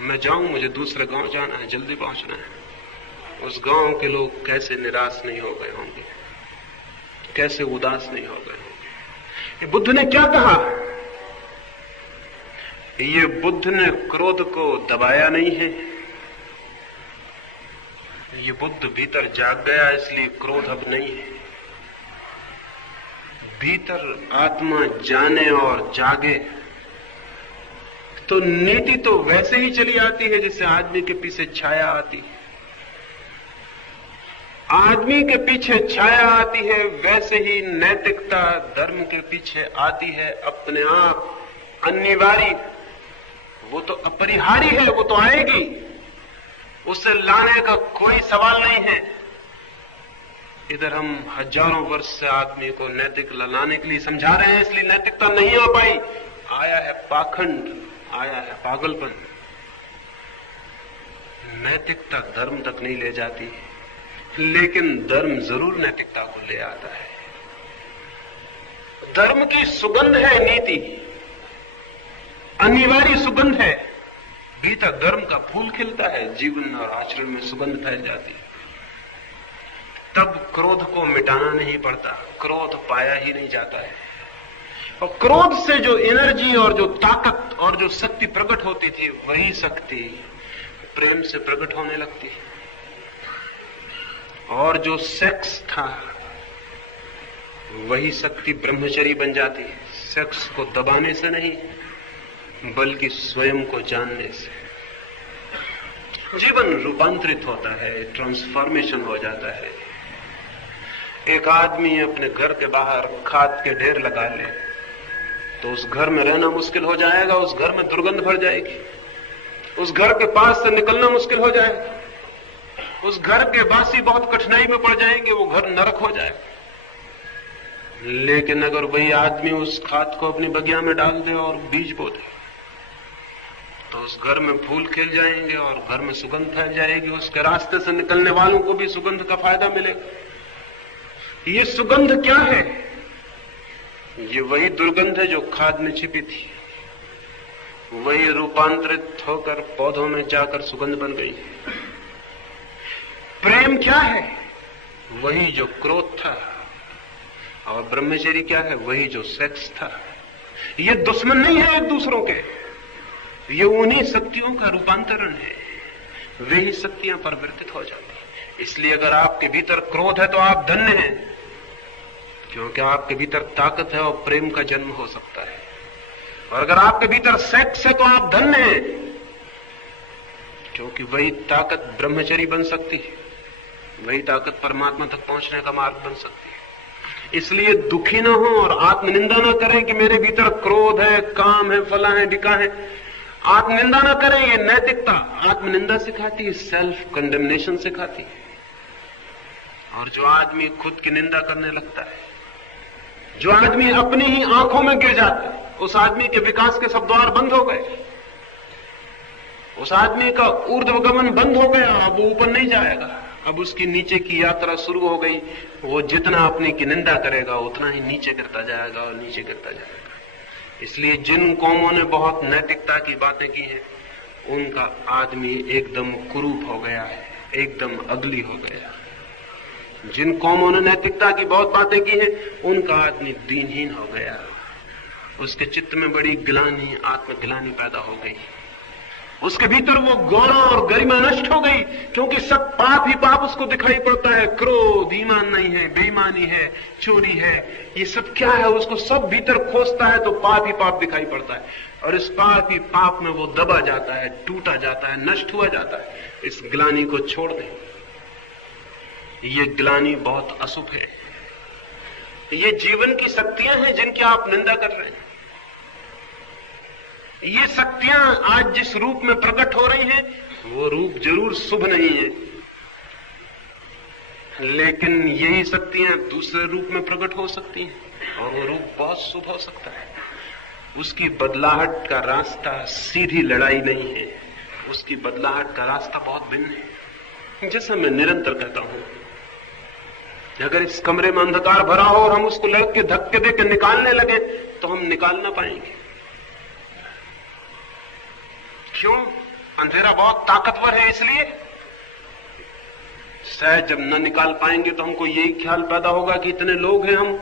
मैं जाऊं, मुझे दूसरे गांव जाना है, जल्दी पहुंचना है। उस गांव के लोग कैसे निराश नहीं हो गए होंगे, कैसे उदास नहीं हो गए होंगे। बुद्ध ने क्या कहा? ये बुद्ध ने क्रोध को दबाया नहीं है, ये बुद्ध भीतर जाग गया, इसलिए क्रोध अब नहीं है। भीतर आत्मा जाने और जागे तो नीति तो वैसे ही चली आती है जैसे आदमी के पीछे छाया आती है। आदमी के पीछे छाया आती है, वैसे ही नैतिकता धर्म के पीछे आती है अपने आप, अनिवार्य। वो तो अपरिहारी है, वो तो आएगी, उसे लाने का कोई सवाल नहीं है। इधर हम हजारों वर्ष से आदमी को नैतिक लाने के लिए समझा रहे हैं, इसलिए नैतिकता नहीं आ पाई। आया है पाखंड, आया है पागलपन। नैतिकता धर्म तक नहीं ले जाती, लेकिन धर्म जरूर नैतिकता को ले आता है। धर्म की सुगंध है नीति, अनिवार्य सुगंध है। भीतर धर्म का फूल खिलता है, जीवन और आचरण में सुगंध फैल जाती है। तब क्रोध को मिटाना नहीं पड़ता, क्रोध पाया ही नहीं जाता है। और क्रोध से जो एनर्जी और जो ताकत और जो शक्ति प्रकट होती थी, वही शक्ति प्रेम से प्रकट होने लगती है। और जो सेक्स था वही शक्ति ब्रह्मचरी बन जाती है, सेक्स को दबाने से नहीं बल्कि स्वयं को जानने से। जीवन रूपांतरित होता है, ट्रांसफॉर्मेशन हो जाता है। एक आदमी अपने घर के बाहर खाद के ढेर लगा ले तो उस घर में रहना मुश्किल हो जाएगा, उस घर में दुर्गंध भर जाएगी, उस घर के पास से निकलना मुश्किल हो जाएगा, उस घर के वासी बहुत कठिनाई में पड़ जाएंगे, वो घर नरक हो जाएगा। लेकिन अगर वही आदमी उस खाद को अपनी बगिया में डाल दे और बीज बो दे तो उस घर में फूल खिल जाएंगे और घर में सुगंध फैल जाएगी, उसके रास्ते से निकलने वालों को भी सुगंध का फायदा मिलेगा। ये सुगंध क्या है? ये वही दुर्गंध है जो खाद में छिपी थी, वही रूपांतरित होकर पौधों में जाकर सुगंध बन गई। प्रेम क्या है? वही जो क्रोध था। और ब्रह्मचर्य क्या है? वही जो सेक्स था। ये दुश्मन नहीं है एक दूसरों के, ये उन्हीं शक्तियों का रूपांतरण है, वे ही शक्तियां परिवर्तित हो जाती हैं। इसलिए अगर आपके भीतर क्रोध है तो आप धन्य हैं, क्योंकि आपके भीतर ताकत है और प्रेम का जन्म हो सकता है। और अगर आपके भीतर सेक्स है तो आप धन्य हैं, क्योंकि वही ताकत ब्रह्मचरी बन सकती है, वही ताकत परमात्मा तक पहुंचने का मार्ग बन सकती है। इसलिए दुखी ना हो और आत्मनिंदा ना करें कि मेरे भीतर क्रोध है, काम है, फला है, डिका है। आत्मनिंदा ना करें, ये नैतिकता आत्मनिंदा सिखाती है, सेल्फ कंडेमनेशन सिखाती है। और जो आदमी खुद की निंदा करने लगता है, जो आदमी अपनी ही आंखों में गिर जाता है, उस आदमी के विकास के सब द्वार बंद हो गए, उस आदमी का ऊर्ध्वगमन बंद हो गया, अब वो ऊपर नहीं जाएगा, अब उसकी नीचे की यात्रा शुरू हो गई। वो जितना अपनी की निंदा करेगा उतना ही नीचे गिरता जाएगा और नीचे गिरता जाएगा। इसलिए जिन कौमों ने बहुत नैतिकता की बातें की हैं, उनका आदमी एकदम कुरूप हो गया है, एकदम अगली हो गया। जिन कौमों ने नैतिकता की बहुत बातें की हैं, उनका आदमी दीनहीन हो गया, उसके चित्त में बड़ी ग्लानि, आत्मग्लानि पैदा हो गई, उसके भीतर वो गौरव और गरिमा नष्ट हो गई, क्योंकि सब पाप ही पाप उसको दिखाई पड़ता है। क्रोध ईमान नहीं है, बेईमानी है, चोरी है, ये सब क्या है उसको सब भीतर खोजता है तो पाप ही पाप दिखाई पड़ता है। और इस पाप ही पाप में वो दबा जाता है, टूटा जाता है, नष्ट हुआ जाता है। इस ग्लानि को छोड़ दें, ये ग्लानि बहुत अशुभ है। ये जीवन की शक्तियां हैं जिनकी आप निंदा कर रहे हैं। ये शक्तियां आज जिस रूप में प्रकट हो रही हैं, वो रूप जरूर शुभ नहीं है, लेकिन यही शक्तियां दूसरे रूप में प्रकट हो सकती हैं और वो रूप बहुत शुभ हो सकता है। उसकी बदलाहट का रास्ता सीधी लड़ाई नहीं है, उसकी बदलाहट का रास्ता बहुत भिन्न है। जैसा मैं निरंतर कहता हूं, अगर इस कमरे में अंधकार भरा हो और हम उसको लड़के धक्के देकर निकालने लगे तो हम निकाल ना पाएंगे। क्यों? अंधेरा बहुत ताकतवर है, इसलिए शायद जब न निकाल पाएंगे तो हमको यही ख्याल पैदा होगा कि इतने लोग हैं हम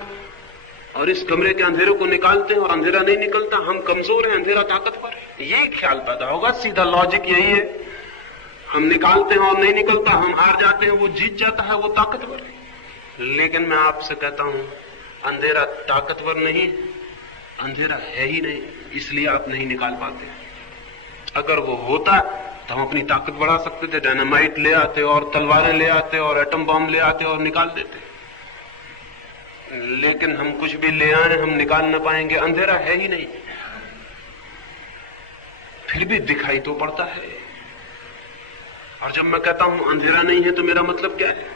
और इस कमरे के अंधेरे को निकालते हैं और अंधेरा नहीं निकलता, हम कमजोर हैं, अंधेरा ताकतवर है, यही ख्याल पैदा होगा। सीधा लॉजिक यही है, हम निकालते हैं और नहीं निकलता, हम हार जाते हैं, वो जीत जाता है, वो ताकतवर है। लेकिन मैं आपसे कहता हूं, अंधेरा ताकतवर नहीं, अंधेरा है ही नहीं, इसलिए आप नहीं निकाल पाते। अगर वो होता तो हम अपनी ताकत बढ़ा सकते थे, डायनामाइट ले आते और तलवारें ले आते और एटम बम ले आते और निकाल देते। लेकिन हम कुछ भी ले आए, हम निकाल ना पाएंगे, अंधेरा है ही नहीं। फिर भी दिखाई तो पड़ता है। और जब मैं कहता हूं अंधेरा नहीं है तो मेरा मतलब क्या है?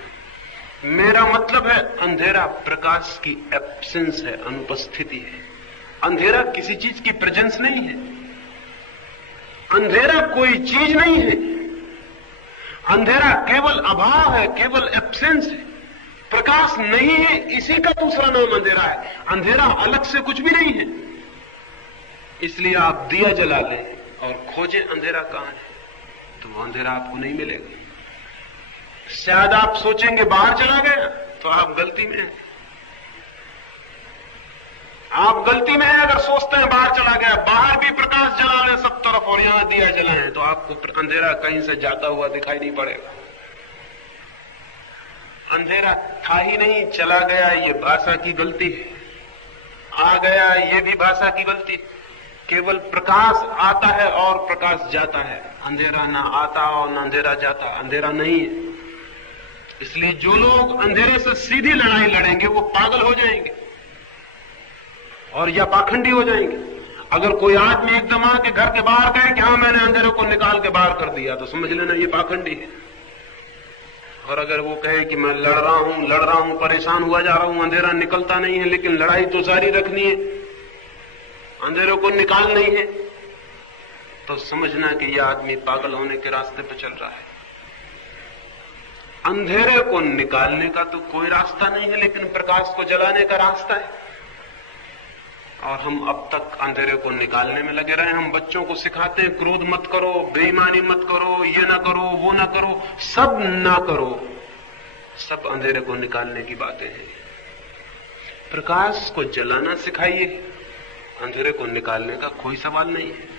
मेरा मतलब है अंधेरा प्रकाश की एब्सेंस है, अनुपस्थिति है। अंधेरा किसी चीज की प्रेजेंस नहीं है, अंधेरा कोई चीज नहीं है, अंधेरा केवल अभाव है, केवल एब्सेंस है। प्रकाश नहीं है, इसी का दूसरा नाम अंधेरा है। अंधेरा अलग से कुछ भी नहीं है। इसलिए आप दिया जला लें और खोजें अंधेरा कहां है, तो वो अंधेरा आपको नहीं मिलेगा। शायद आप सोचेंगे बाहर चला गया, तो आप गलती में हैं। आप गलती में अगर सोचते हैं बाहर चला गया, बाहर भी प्रकाश जला लें सब तरफ और यहां दिया जलाएं, तो आपको अंधेरा कहीं से जाता हुआ दिखाई नहीं पड़ेगा। अंधेरा था ही नहीं, चला गया, ये भाषा की गलती है। आ गया, ये भी भाषा की गलती। केवल प्रकाश आता है और प्रकाश जाता है, अंधेरा ना आता और ना अंधेरा जाता, अंधेरा नहीं है। इसलिए जो लोग अंधेरे से सीधी लड़ाई लड़ेंगे वो पागल हो जाएंगे और या पाखंडी हो जाएंगे। अगर कोई आदमी एकदम आके घर के बाहर कहे कि हाँ मैंने अंधेरे को निकाल के बाहर कर दिया, तो समझ लेना ये पाखंडी है। और अगर वो कहे कि मैं लड़ रहा हूं, परेशान हुआ जा रहा हूं, अंधेरा निकलता नहीं है, लेकिन लड़ाई तो जारी रखनी है, अंधेरे को निकाल नहीं है, तो समझना कि यह आदमी पागल होने के रास्ते पर चल रहा है। अंधेरे को निकालने का तो कोई रास्ता नहीं है, लेकिन प्रकाश को जलाने का रास्ता है। और हम अब तक अंधेरे को निकालने में लगे रहे। हम बच्चों को सिखाते हैं क्रोध मत करो, बेईमानी मत करो, ये ना करो, वो ना करो, सब ना करो, सब अंधेरे को निकालने की बातें हैं। प्रकाश को जलाना सिखाइए, अंधेरे को निकालने का कोई सवाल नहीं है।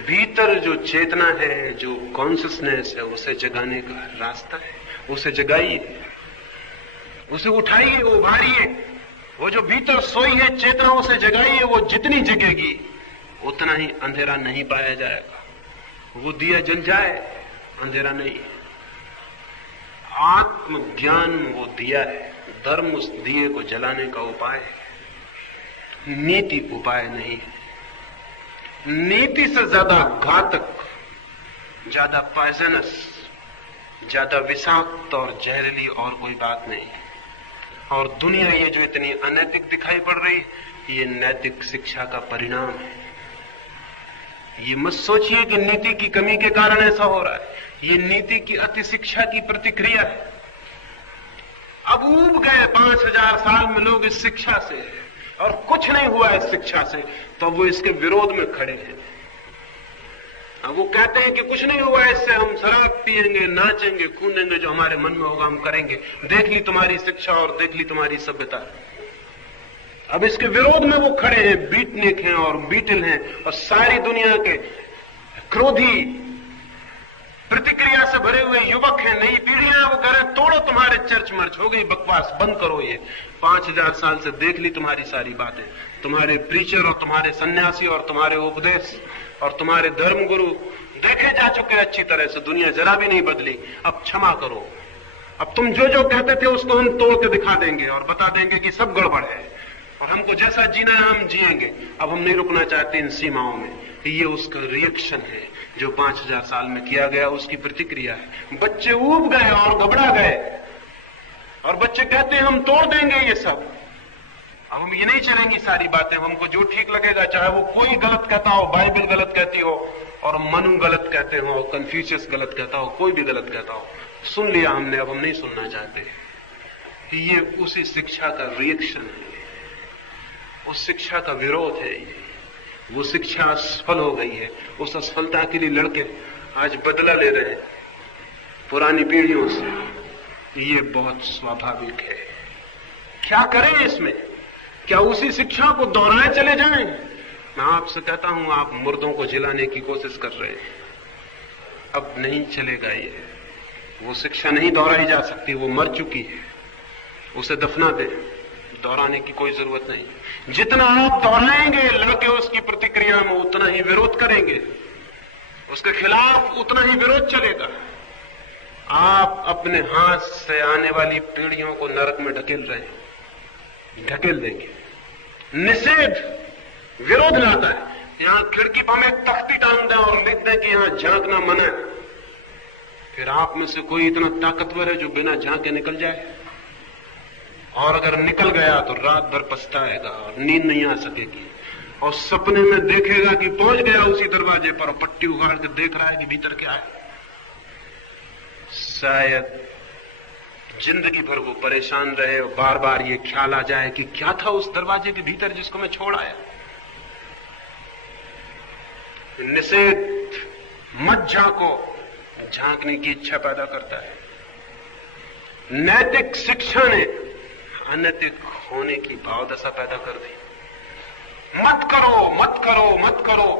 भीतर जो चेतना है, जो कॉन्शियसनेस है, उसे जगाने का रास्ता है। उसे जगाइए, उसे उठाइए, उभारिए। वो जो भीतर सोई है चेतना, उसे जगाइए। वो जितनी जगेगी उतना ही अंधेरा नहीं पाया जाएगा। वो दिया जल जाए, अंधेरा नहीं। आत्मज्ञान वो दिया है, धर्म उस दिए को जलाने का उपाय है, नीति उपाय नहीं है। नीति से ज्यादा घातक, ज्यादा पॉइजनस, ज्यादा विषाक्त और जहरीली और कोई बात नहीं है। और दुनिया ये जो इतनी अनैतिक दिखाई पड़ रही, ये नैतिक शिक्षा का परिणाम है। ये मत सोचिए कि नीति की कमी के कारण ऐसा हो रहा है, ये नीति की अति शिक्षा की प्रतिक्रिया है। अब ऊब गए 5000 साल में लोग इस शिक्षा से, और कुछ नहीं हुआ इस शिक्षा से, तो वो इसके विरोध में खड़े हैं। अब वो कहते हैं कि कुछ नहीं हुआ इससे, हम शराब पिएंगे, नाचेंगे, कूदेंगे, जो हमारे मन में होगा हम करेंगे। देख ली तुम्हारी शिक्षा और देख ली तुम्हारी सभ्यता। अब इसके विरोध में वो खड़े हैं, बीटनिक हैं और बीटल हैं, और सारी दुनिया के क्रोधी प्रतिक्रिया से भरे हुए युवक हैं, नई पीढ़ियां। वो कह रहे हैं तोड़ो तुम्हारे चर्च मर्च, हो गई बकवास, बंद करो ये। 5000 साल से देख ली तुम्हारी सारी बातें, तुम्हारे प्रीचर और तुम्हारे सन्यासी और तुम्हारे उपदेश और तुम्हारे धर्मगुरु देखे जा चुके अच्छी तरह से। दुनिया जरा भी नहीं बदली। अब क्षमा करो, अब तुम जो जो कहते थे उसको हम तोड़ के दिखा देंगे और बता देंगे कि सब गड़बड़ है, और हमको जैसा जीना है हम जिएंगे। अब हम नहीं रुकना चाहते इन सीमाओं में। ये उसका रिएक्शन है जो 5000 साल में किया गया, उसकी प्रतिक्रिया है। बच्चे ऊब गए और घबरा गए, और बच्चे कहते हैं हम तोड़ देंगे ये सब। अब हम ये नहीं चलेंगी सारी बातें, हमको जो ठीक लगेगा, चाहे वो कोई गलत कहता हो, बाइबल गलत कहती हो, और मनु गलत कहते हो, कन्फ्यूशियस गलत कहता हो, कोई भी गलत कहता हो, सुन लिया हमने, अब हम नहीं सुनना चाहते। ये उसी शिक्षा का रिएक्शन है, उस शिक्षा का विरोध है। वो शिक्षा असफल हो गई है। उस असफलता के लिए लड़के आज बदला ले रहे हैं पुरानी पीढ़ियों से। ये बहुत स्वाभाविक है। क्या करें इसमें? क्या उसी शिक्षा को दोहराए चले जाएं? मैं आपसे कहता हूं, आप मुर्दों को जिलाने की कोशिश कर रहे हैं। अब नहीं चलेगा ये, वो शिक्षा नहीं दोहराई जा सकती, वो मर चुकी है। उसे दफना दें, दोहराने की कोई जरूरत नहीं। जितना आप दोहराएंगे लड़के उसकी प्रतिक्रिया में उतना ही विरोध करेंगे, उसके खिलाफ उतना ही विरोध चलेगा। आप अपने हाथ से आने वाली पीढ़ियों को नरक में ढकेल रहे हैं, ढकेल देंगे। निषेध विरोध लाता है। यहां खिड़की पर हम एक तख्ती टांग दें और लिख दें कि यहां झांकना मना है, फिर आप में से कोई इतना ताकतवर है जो बिना झांके निकल जाए, और अगर निकल गया तो रात भर पछताएगा और नींद नहीं आ सकेगी, और सपने में देखेगा कि पहुंच गया उसी दरवाजे पर, पट्टी उगाड़ के देख रहा है कि भीतर क्या है। शायद जिंदगी भर वो परेशान रहे और बार बार ये ख्याल आ जाए कि क्या था उस दरवाजे के भीतर जिसको मैं छोड़ आया। निषेध मत झांको, झांकने की इच्छा पैदा करता है। नैतिक शिक्षा ने अनैतिक होने की भावदशा पैदा कर दी। मत करो, मत करो, मत करो।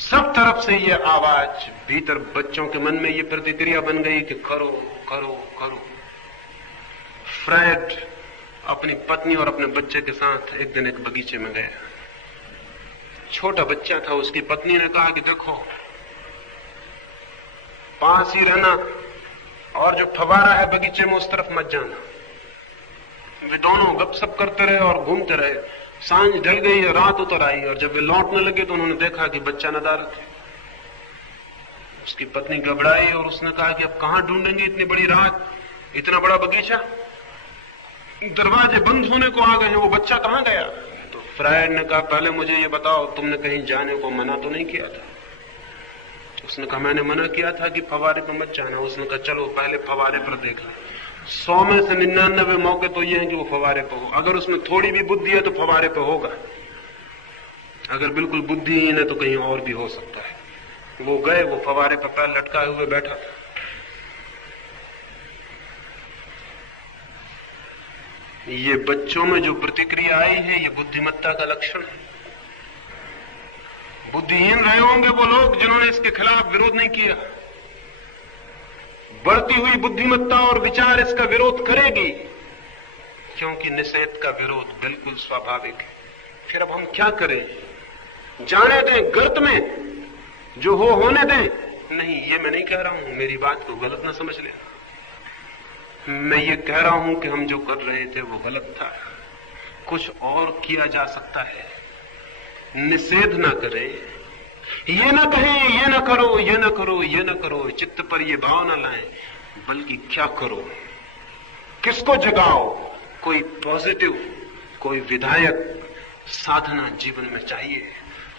सब तरफ से ये आवाज, भीतर बच्चों के मन में ये प्रतिक्रिया बन गई कि करो करो करो। फ्रेड अपनी पत्नी और अपने बच्चे के साथ एक दिन एक बगीचे में गया। छोटा बच्चा था। उसकी पत्नी ने कहा कि देखो, पास ही रहना और जो फवारा है बगीचे में उस तरफ मत जाना। वे दोनों गपशप करते रहे और घूमते रहे। सांझ ढल गई, रात उतर आई और जब वे लौटने लगे तो उन्होंने देखा कि बच्चा नदारद है। उसकी पत्नी घबराई और उसने कहा कि अब कहां ढूंढेंगे इतनी बड़ी रात, इतना बड़ा बगीचा, दरवाजे बंद होने को आ गए हैं, वो बच्चा कहां गया? तो फ्रायड ने कहा, पहले मुझे ये बताओ, तुमने कहीं जाने को मना तो नहीं किया था? उसने कहा, मैंने मना किया था कि फवारे पर मत जाना। उसने कहा, चलो पहले फवारे पर देख लें। 100 में से 99 मौके तो ये हैं कि वो फवारे पर हो। अगर उसमें थोड़ी भी बुद्धि है तो फवारे पर होगा, अगर बिल्कुल बुद्धिहीन है तो कहीं और भी हो सकता है। वो गए, वो फवारे पर पैर लटकाए हुए बैठा था। ये बच्चों में जो प्रतिक्रिया आई है, ये बुद्धिमत्ता का लक्षण है। बुद्धिहीन रहे होंगे वो लोग जिन्होंने इसके खिलाफ विरोध नहीं किया। बढ़ती हुई बुद्धिमत्ता और विचार इसका विरोध करेगी, क्योंकि निषेध का विरोध बिल्कुल स्वाभाविक है। फिर अब हम क्या करें? जाने दें गर्त में, जो हो होने दें। नहीं, ये मैं नहीं कह रहा हूं, मेरी बात को गलत ना समझ लें। मैं ये कह रहा हूं कि हम जो कर रहे थे वो गलत था, कुछ और किया जा सकता है। निषेध ना करें, ये ना कहें ये ना करो, ये ना करो, ये ना करो, चित्त पर ये भाव ना लाएं, बल्कि क्या करो, किसको जगाओ। कोई पॉजिटिव, कोई विधायक साधना जीवन में चाहिए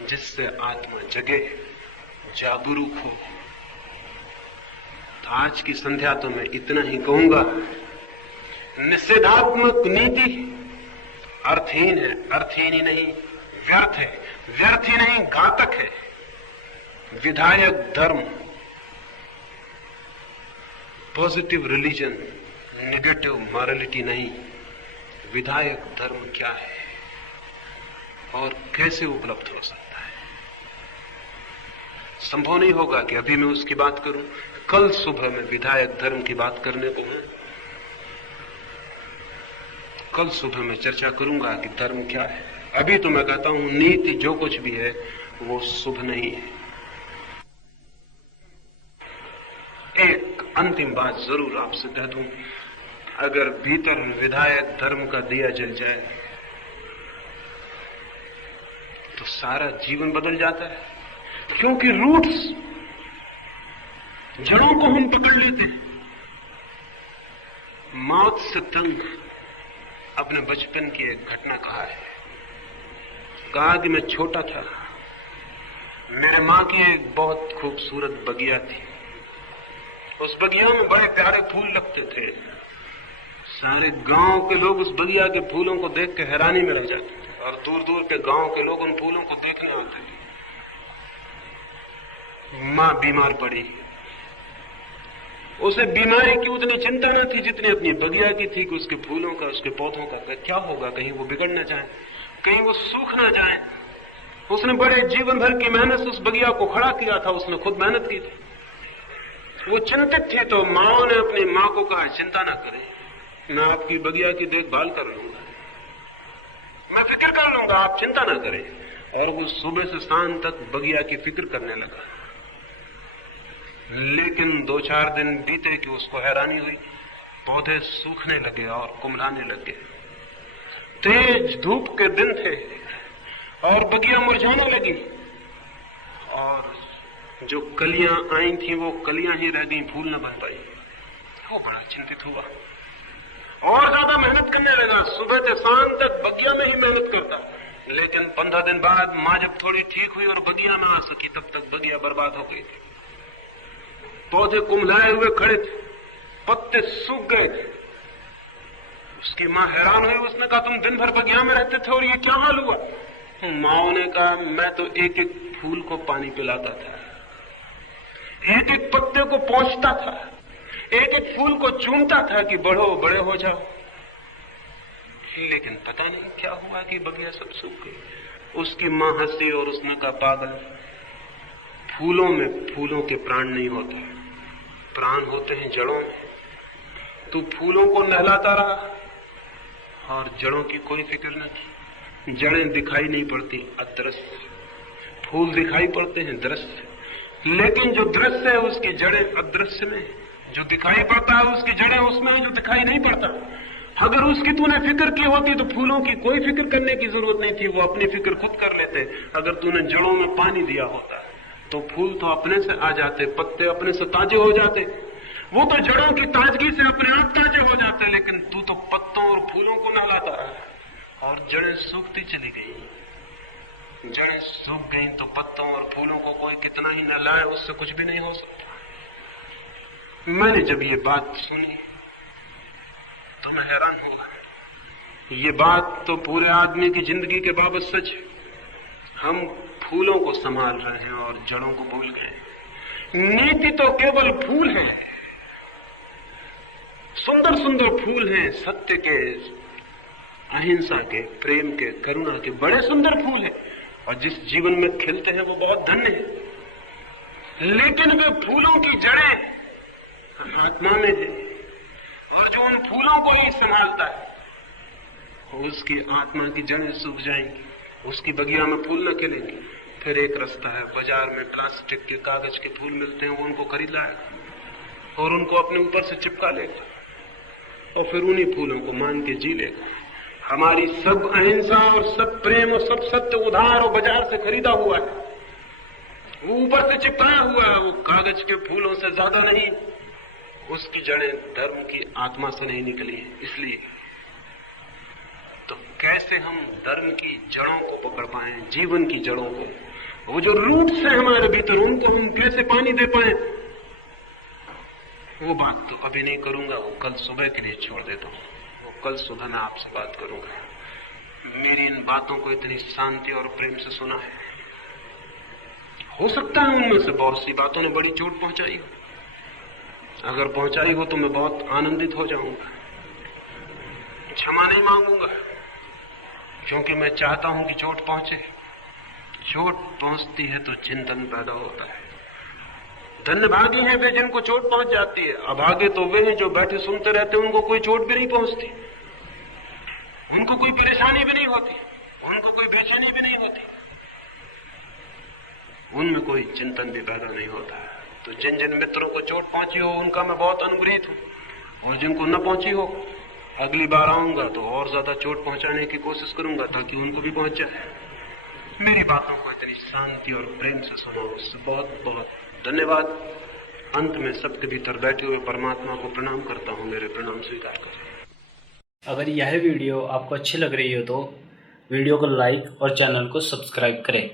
जिससे आत्मा जगे, जागरूक हो। तो आज की संध्या तो मैं इतना ही कहूंगा, निषेधात्मक नीति अर्थहीन है, अर्थहीन ही नहीं व्यर्थ है, व्यर्थ ही नहीं घातक है। विधायक धर्म, पॉजिटिव रिलीजन, नेगेटिव मॉरलिटी नहीं। विधायक धर्म क्या है और कैसे उपलब्ध हो सकता है? संभव नहीं होगा कि अभी मैं उसकी बात करूं। कल सुबह मैं विधायक धर्म की बात करने को हूं। कल सुबह मैं चर्चा करूंगा कि धर्म क्या है। अभी तो मैं कहता हूं, नीति जो कुछ भी है वो शुभ नहीं है। एक अंतिम बात जरूर आपसे कह दूं, अगर भीतर विधायक धर्म का दिया जल जाए तो सारा जीवन बदल जाता है, क्योंकि रूट्स, जड़ों को हम पकड़ लेते हैं। मौत से तंग अपने बचपन की एक घटना कहा है। कहा कि मैं छोटा था, मेरे मां की एक बहुत खूबसूरत बगिया थी। उस बगिया में बड़े प्यारे फूल लगते थे। सारे गांव के लोग उस बगिया के फूलों को देख के हैरानी में रह जाते थे और दूर दूर के गांव के लोग उन फूलों को देखने आते थे। मां बीमार पड़ी। उसे बीमारी की उतनी चिंता न थी जितनी अपनी बगिया की थी कि उसके फूलों का, उसके पौधों का क्या होगा, कहीं वो बिगड़ न जाए, कहीं वो सूख न जाए। उसने बड़े जीवन भर की मेहनत से उस बगिया को खड़ा किया था, उसने खुद मेहनत की थी। वो चिंतित थी तो माओ ने अपनी मां को कहा, चिंता ना करें, मैं आपकी बगिया की देखभाल कर लूंगा, मैं फिक्र कर लूंगा, आप चिंता ना करें। और वो सुबह से शाम तक बगिया की फिक्र करने लगा। लेकिन 2-4 दिन बीते कि उसको हैरानी हुई, पौधे सूखने लगे और कुमलाने लगे। तेज धूप के दिन थे और बगिया मुरझाने लगी और जो कलियां आई थी वो कलियां ही रह गई, फूल न बन पाई। वो बड़ा चिंतित हुआ और ज्यादा मेहनत करने लगा। सुबह से शाम तक बगिया में ही मेहनत करता। लेकिन 15 दिन बाद मां जब थोड़ी ठीक हुई और बगिया में आ सकी, तब तक बगिया बर्बाद हो गई थी। पौधे कुमलाए हुए खड़े थे, पत्ते सूख गए थे। उसकी मां हैरान हुई। उसने कहा, तुम दिन भर बगिया में रहते थे और ये क्या हाल हुआ? माओ ने कहा, मैं तो एक एक फूल को पानी पिलाता था, एक एक पत्ते को पोंछता था, एक एक फूल को चूमता था कि बढ़ो, बड़े हो जाओ। लेकिन पता नहीं क्या हुआ कि बगिया सब सूख गई। उसकी मां हंसी और उसने कहा, पागल, फूलों में फूलों के प्राण नहीं होते, प्राण होते हैं जड़ों में। तू फूलों को नहलाता रहा और जड़ों की कोई फिक्र न की। जड़ें दिखाई नहीं पड़ती, अदृश्य। फूल दिखाई पड़ते हैं, दृश्य। लेकिन जो दृश्य है उसकी जड़ें अदृश्य में, जो दिखाई पड़ता है उसकी जड़ें उसमें है जो दिखाई नहीं पड़ता। अगर उसकी तूने फिक्र की होती तो फूलों की कोई फिक्र करने की जरूरत नहीं थी, वो अपनी फिक्र खुद कर लेते। अगर तूने जड़ों में पानी दिया होता तो फूल तो अपने से आ जाते, पत्ते अपने से ताजे हो जाते, वो तो जड़ों की ताजगी से अपने आप ताजे हो जाते। लेकिन तू तो पत्तों और फूलों को नहलाता रहा और जड़ें सूखती चली गई। जड़ें सूख गई तो पत्तों और फूलों को कोई कितना ही नहलाए, उससे कुछ भी नहीं हो सकता। मैंने जब ये बात सुनी तो मैं हैरान हुआ। ये बात तो पूरे आदमी की जिंदगी के बाबत सच है। हम फूलों को संभाल रहे हैं और जड़ों को भूल गए। नीति तो केवल फूल है, सुंदर सुंदर फूल हैं, सत्य के, अहिंसा के, प्रेम के, करुणा के बड़े सुंदर फूल हैं और जिस जीवन में खिलते हैं वो बहुत धन्य है। लेकिन वे फूलों की जड़ें आत्मा में है और जो उन फूलों को ही संभालता है उसकी आत्मा की जड़ें सूख जाएंगी, उसकी बगिया में फूल न खिलेंगे। फिर एक रास्ता है, बाजार में प्लास्टिक के, कागज के फूल मिलते हैं, वो उनको खरीद लाएगा और उनको अपने ऊपर से चिपका लेगा और फिर उन्हीं फूलों को मान के जी लेगा। हमारी सब अहिंसा और सब प्रेम और सब सत्य उधार और बाजार से खरीदा हुआ है, वो ऊपर से चिपकाया हुआ है, वो कागज के फूलों से ज्यादा नहीं। उसकी जड़ें धर्म की आत्मा से नहीं निकली है। इसलिए तो कैसे हम धर्म की जड़ों को पकड़ पाए, जीवन की जड़ों को, वो जो रूट्स है हमारे भीतर, उनको हम कैसे पानी दे पाए, वो बात तो अभी नहीं करूंगा, वो कल सुबह के लिए छोड़ देता हूं। वो कल सुबह मैं आपसे बात करूंगा। मेरी इन बातों को इतनी शांति और प्रेम से सुना है। हो सकता है उनमें से बहुत सी बातों ने बड़ी चोट पहुंचाई हो। अगर पहुंचाई हो तो मैं बहुत आनंदित हो जाऊंगा, क्षमा नहीं मांगूंगा, क्योंकि मैं चाहता हूं कि चोट पहुंचे। चोट पहुंचती है तो चिंतन पैदा होता है। धन्यभागी हैं वे जिनको चोट पहुंच जाती है, अभागे तो वे हैं जो बैठे सुनते रहते हैं, उनको कोई चोट भी नहीं पहुंचती, उनको कोई परेशानी भी नहीं होती, उनको कोई बेचैनी भी नहीं होती, उनमें कोई चिंतन भी पैदा नहीं होता। तो जिन जिन मित्रों को चोट पहुंची हो उनका मैं बहुत अनुग्रहित हूं, और जिनको न पहुंची हो अगली बार आऊंगा तो और ज्यादा चोट पहुंचाने की कोशिश करूंगा ताकि उनको भी पहुंच जाए। मेरी बातों को इतनी शांति और प्रेम से सुनो, उससे बहुत बहुत धन्यवाद। अंत में सबके भीतर बैठे हुए परमात्मा को प्रणाम करता हूं, मेरे प्रणाम स्वीकार करें। अगर यह वीडियो आपको अच्छी लग रही हो तो वीडियो को लाइक और चैनल को सब्सक्राइब करें।